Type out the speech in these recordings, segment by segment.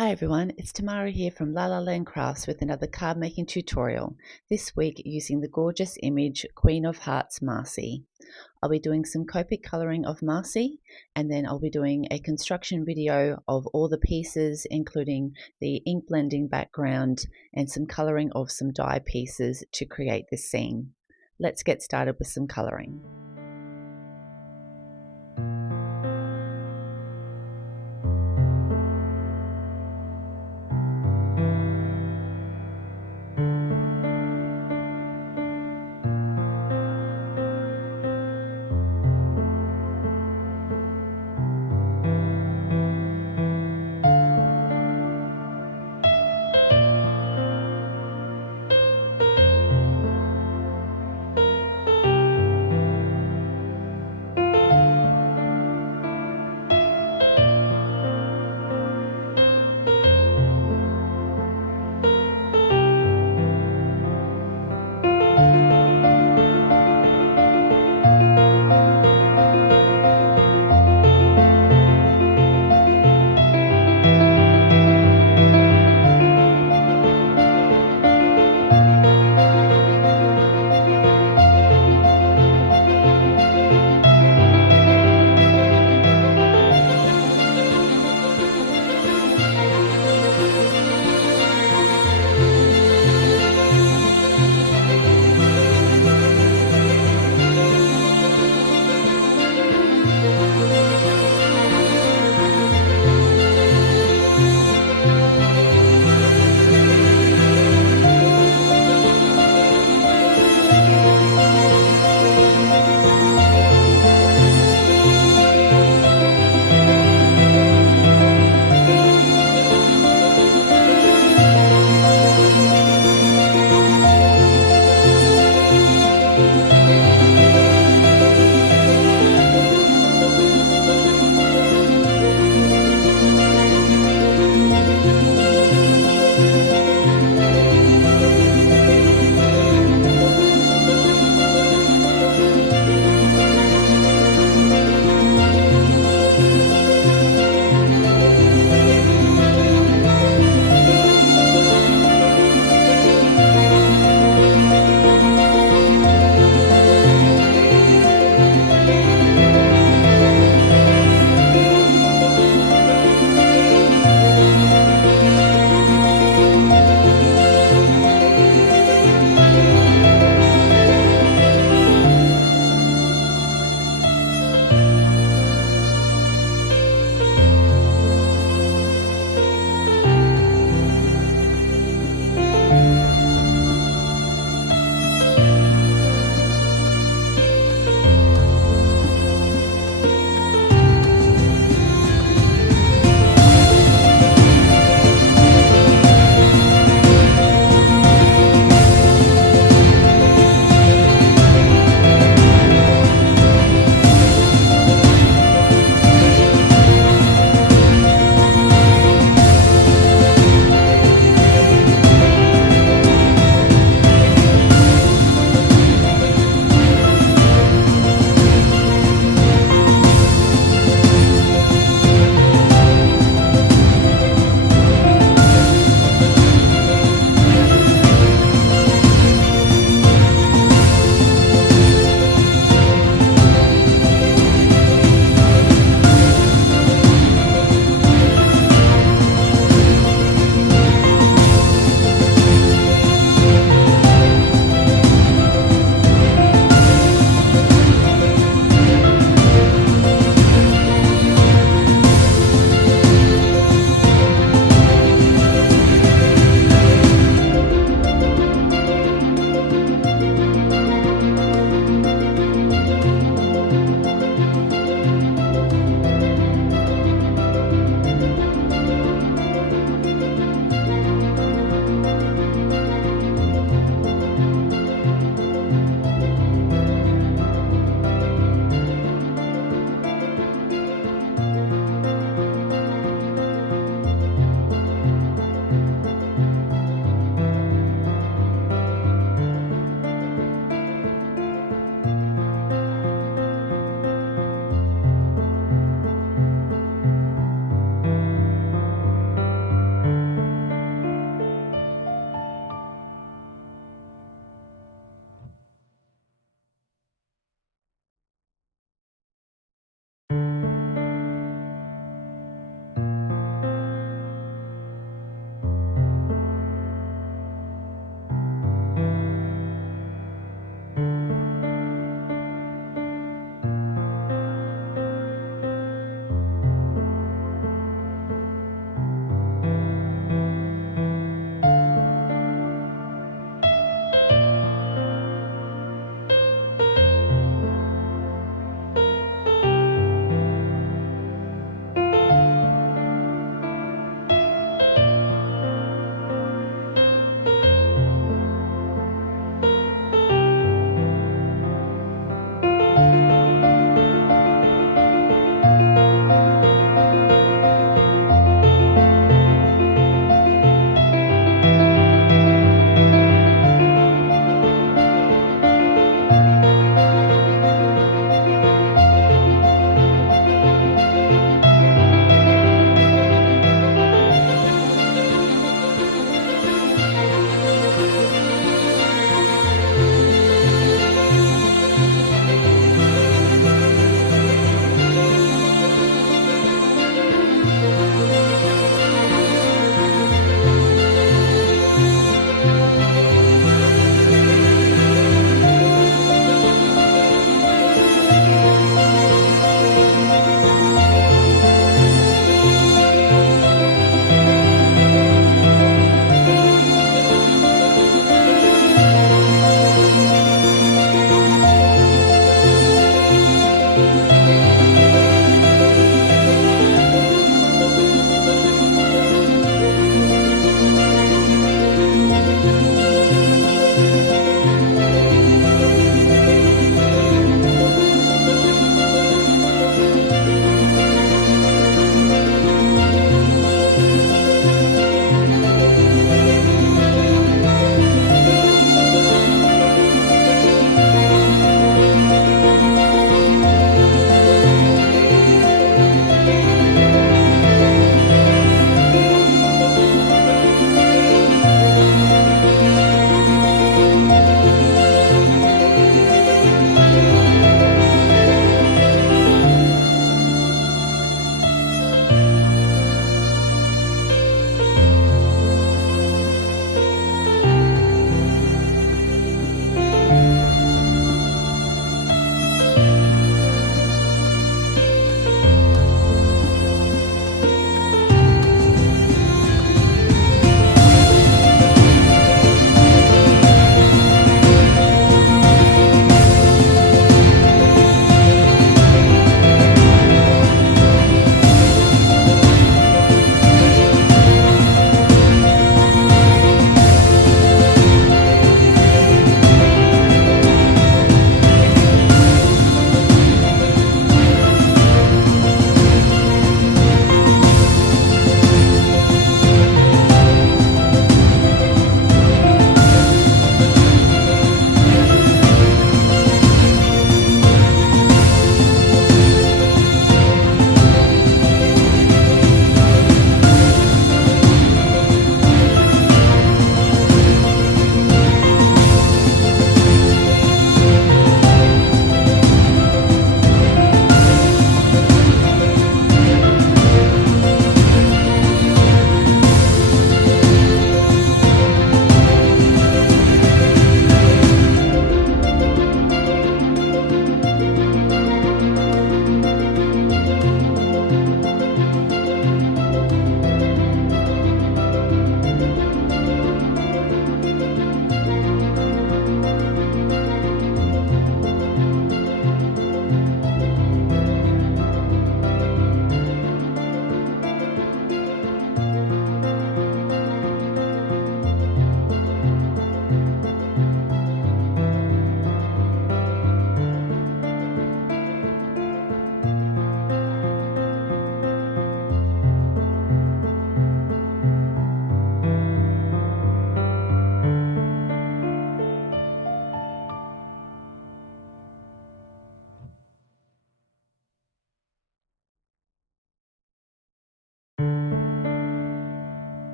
Hi everyone, it's Tamara here from La La Land Crafts with another card making tutorial, this week using the gorgeous image Queen of Hearts Marci. I'll be doing some Copic colouring of Marci, and then I'll be doing a construction video of all the pieces, including the ink blending background and some colouring of some die pieces to create this scene. Let's get started with some colouring.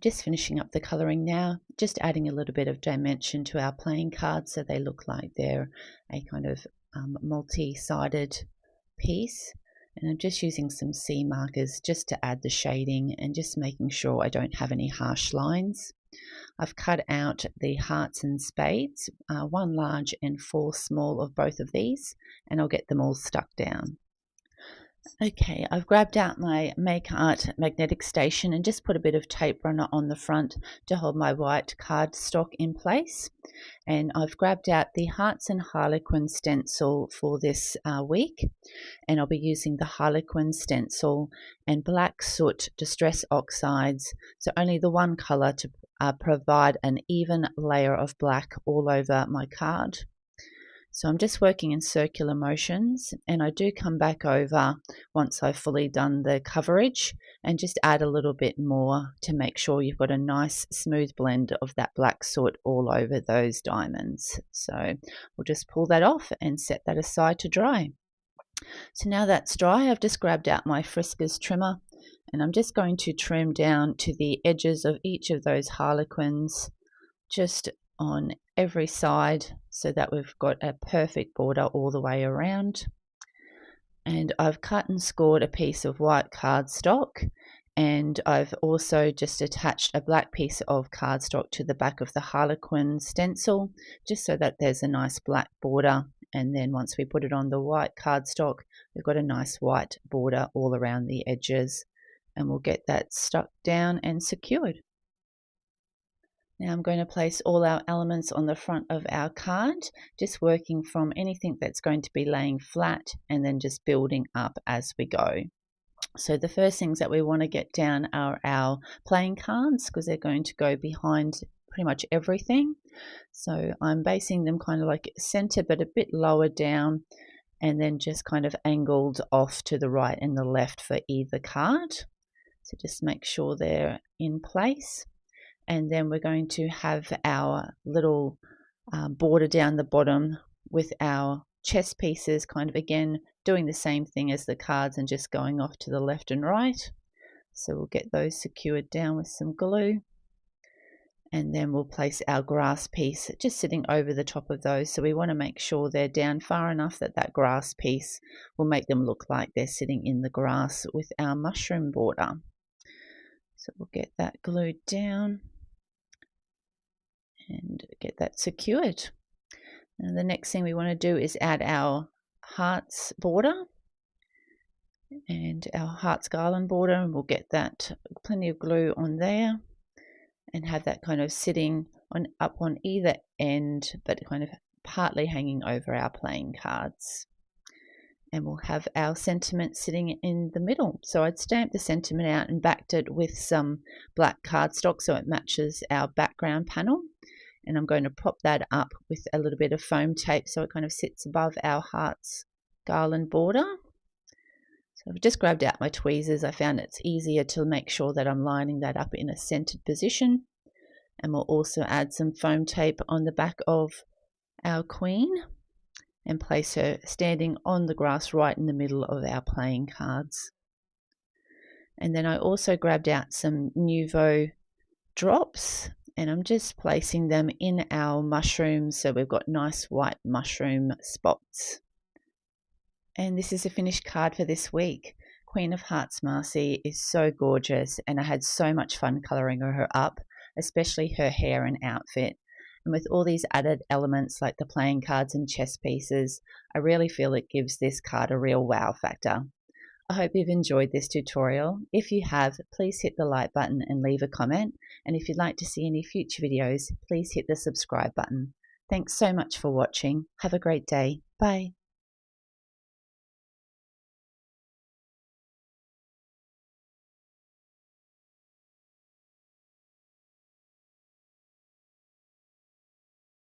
just finishing up the colouring now, just adding a little bit of dimension to our playing cards so they look like they're a kind of multi-sided piece. And I'm just using some C markers just to add the shading and just making sure I don't have any harsh lines. I've cut out the hearts and spades, 1 large and 4 small of both of these, and I'll get them all stuck down. Okay, I've grabbed out my Make Art magnetic station and just put a bit of tape runner on the front to hold my white cardstock in place. And I've grabbed out the Hearts and Harlequin Stencil for this week. And I'll be using the Harlequin Stencil and Black Soot Distress Oxides, so only the one colour to provide an even layer of black all over my card. So I'm just working in circular motions, and I do come back over once I've fully done the coverage and just add a little bit more to make sure you've got a nice smooth blend of that black soot all over those diamonds. So we'll just pull that off and set that aside to dry. So now that's dry, I've just grabbed out my Fiskars trimmer, and I'm just going to trim down to the edges of each of those harlequins, just on every side, so that we've got a perfect border all the way around. And I've cut and scored a piece of white cardstock, and I've also just attached a black piece of cardstock to the back of the Harlequin stencil, just so that there's a nice black border. And then once we put it on the white cardstock, we've got a nice white border all around the edges, and we'll get that stuck down and secured. Now I'm going to place all our elements on the front of our card, just working from anything that's going to be laying flat and then just building up as we go. So the first things that we want to get down are our playing cards, because they're going to go behind pretty much everything. So I'm basing them kind of like center but a bit lower down, and then just kind of angled off to the right and the left for either card. So just make sure they're in place. And then we're going to have our little border down the bottom with our chess pieces, kind of again doing the same thing as the cards and just going off to the left and right. So we'll get those secured down with some glue, and then we'll place our grass piece just sitting over the top of those. So we want to make sure they're down far enough that that grass piece will make them look like they're sitting in the grass with our mushroom border. So we'll get that glued down and get that secured. And the next thing we want to do is add our hearts border and our hearts garland border, and we'll get that plenty of glue on there and have that kind of sitting up on either end, but kind of partly hanging over our playing cards. And we'll have our sentiment sitting in the middle. So I'd stamped the sentiment out and backed it with some black cardstock so it matches our background panel. And I'm going to prop that up with a little bit of foam tape so it kind of sits above our hearts garland border. So I've just grabbed out my tweezers. I found it's easier to make sure that I'm lining that up in a centered position. And we'll also add some foam tape on the back of our queen and place her standing on the grass right in the middle of our playing cards. And then I also grabbed out some Nuvo drops, and I'm just placing them in our mushrooms so we've got nice white mushroom spots. And this is a finished card for this week. Queen of Hearts Marci is so gorgeous, and I had so much fun colouring her up, especially her hair and outfit. And with all these added elements like the playing cards and chess pieces, I really feel it gives this card a real wow factor. I hope you've enjoyed this tutorial. If you have, please hit the like button and leave a comment. And if you'd like to see any future videos, please hit the subscribe button. Thanks so much for watching. Have a great day. Bye.